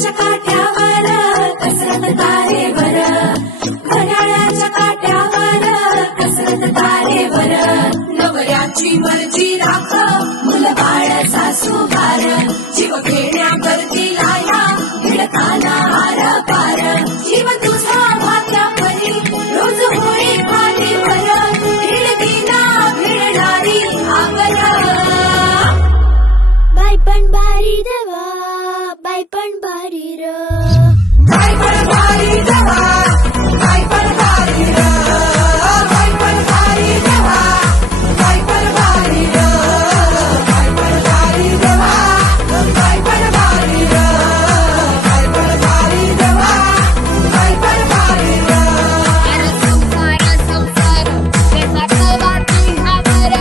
घड्याळाच्या काट्यावर कसरत तारेवर, घड्याळाच्या काट्यावर कसरत तारेवर, नवऱ्याची मर्जी राख मुलबाळ सासू बार, जीव घेण्याकरती लाया भिडताना आर पार, जीव तुझा भात्या परी रोज होळी खालीवर, भिडतीना भिडणारी आवर. बाई पण भारी देवा, बाई पण भारी र, बाई पण भारी देवा, बाई पण भारी र, बाई पण भारी देवा, बाई पण भारी र, बाई पण भारी देवा, बाई पण भारी र, बाई पण भारी देवा, बाई पण भारी र. अरे संसार संसार त्याचा वाटी हावर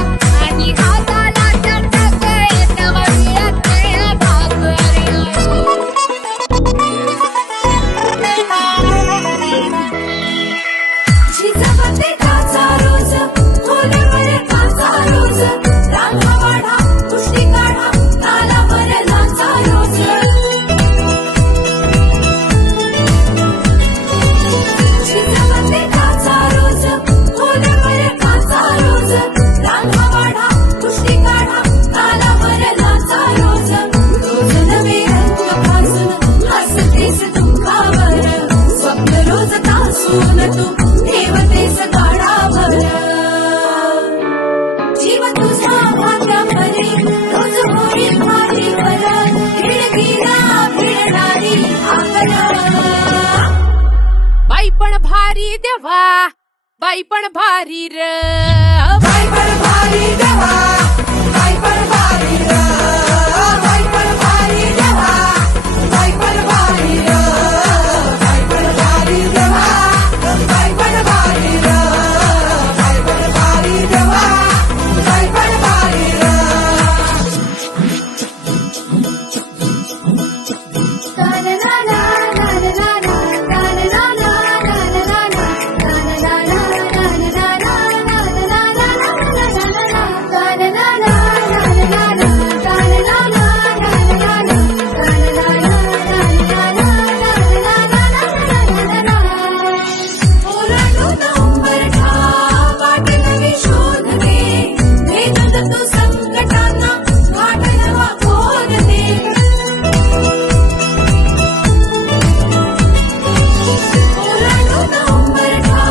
आणि हाताला चटक येतं वळियात भाकर. झिजवते काचा रोज, खोलीवर काचा रोज, रांगा वाढा, कुस्ती काढा, तालावर नाचा रोज. झिजवते काचा रोज, खोलीवर काचा रोज, रांगा वाढा, कुस्ती काढा, तालावर नाचा रोज. रोज नवे रंग फासून हसतेस दुःखावर, स्वप्न रोज तासून तू ठेवतेस गाडावर, जीव तुझा भात्या परी रोज होळी खालीवर, भिडकीला भिडणारी आकर. बाई पण भारी देवा, बाई पण भारी र, बाई पण भारी देवा, बाई पण भारी र, बाई पण भारी देवा, बाई पण भारी र, बाई पण भारी देवा, बाई पण भारी र, बाई पण भारी देवा, बाई पण भारी र. ओलांडून उंबरठा वाट नवी शोधते, भेदत तू संकटांना घाट नवा खोदते. ओलांडून उंबरठा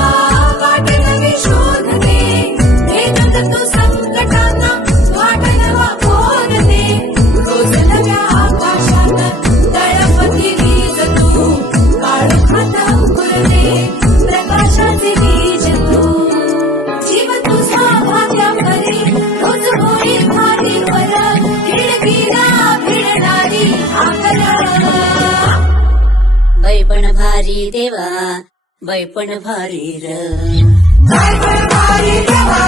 वाट नवी शोधते, भेदत तू संकटांना घाट नवा खोदते. रोज नव्या आकाशात तळपती वीज तू, काळोखात अंकुरते प्रकाशाचे बीज तू, जीव तुझा भात्या परी रोज होळी खालीवर, भिडकीला भिडणारी आकर. बाई पण भारी देवा, बाई पण भारी र, बाई पण भारी देवा,